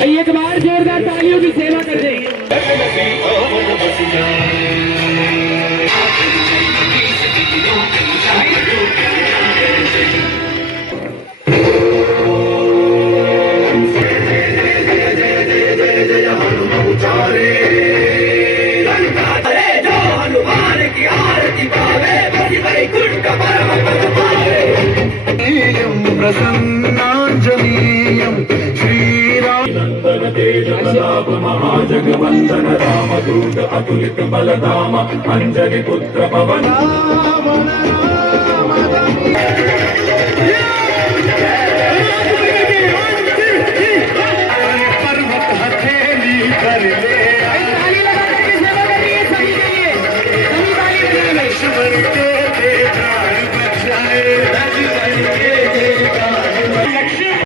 एक बार जोरदार तालियों की सेवा कर दें। प्रसन्नाञ्जलीयं श्रीराम तेज प्रताप महाजगवन्दन रामदूत अतुलित बलधाम अंजलि पुत्र पवन पर्वत हथेली कर ले लक्ष्मण के प्राण बचाए